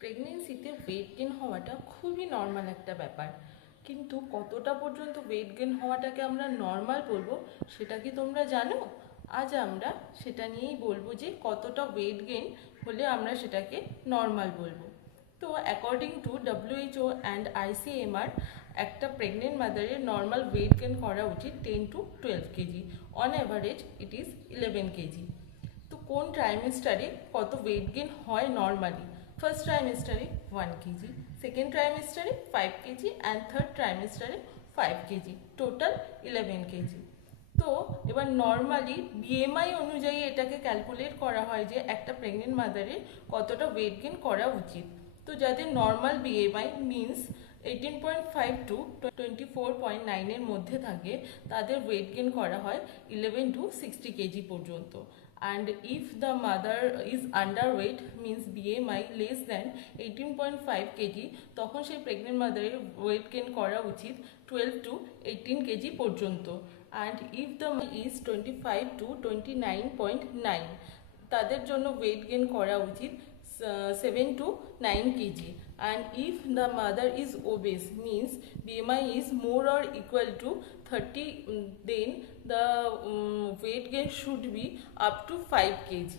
প্রেগনেন্সিতে weight gain হওয়াটা খুবই normal একটা ব্যাপার, কিন্তু কতটা পর্যন্ত ওয়েট গেন হওয়াটাকে আমরা নর্মাল বলবো সেটা কি তোমরা জানো? আজ আমরা সেটা নিয়েই বলবো যে কতটা ওয়েট গেন হলে আমরা সেটাকে নর্মাল বলবো। তো according to WHO and ICMR একটা প্রেগনেন্ট মাদারের নর্মাল ওয়েট গেন করা উচিত 10 to 12 কেজি, অন অ্যাভারেজ ইট ইজ 11 কেজি। তো কোন ট্রাইমেস্টারে কত ওয়েট গেন হয় নর্মালি? ফার্স্ট ট্রাইমেস্টারে 1 কেজি, সেকেন্ড ট্রাইমেস্টারে 5 কেজি অ্যান্ড থার্ড ট্রাইমেস্টারে 5 কেজি, টোটাল 11 কেজি। তো এবার নর্মালি BMI অনুযায়ী এটাকে ক্যালকুলেট করা হয় যে একটা প্রেগনেন্ট মাদারের কতটা ওয়েট গেন করা উচিত। তো যাদের নর্মাল BMI মিনস 18.5 টু 24.9 এর মধ্যে থাকে তাদের ওয়েট গেন করা হয় 11 to 60 কেজি পর্যন্ত। And if the mother is underweight means BMI less than 18.5 KG, তখন সেই প্রেগনেন্ট মাদারের ওয়েট গেন করা উচিত 12 to 18 কেজি পর্যন্ত। And if the is 25 to 29.9, তাদের জন্য ওয়েট গেন করা উচিত 7 to 9 KG. And if the mother is obese means BMI is more or equal to 30, then the weight gain should be up to 5 kg.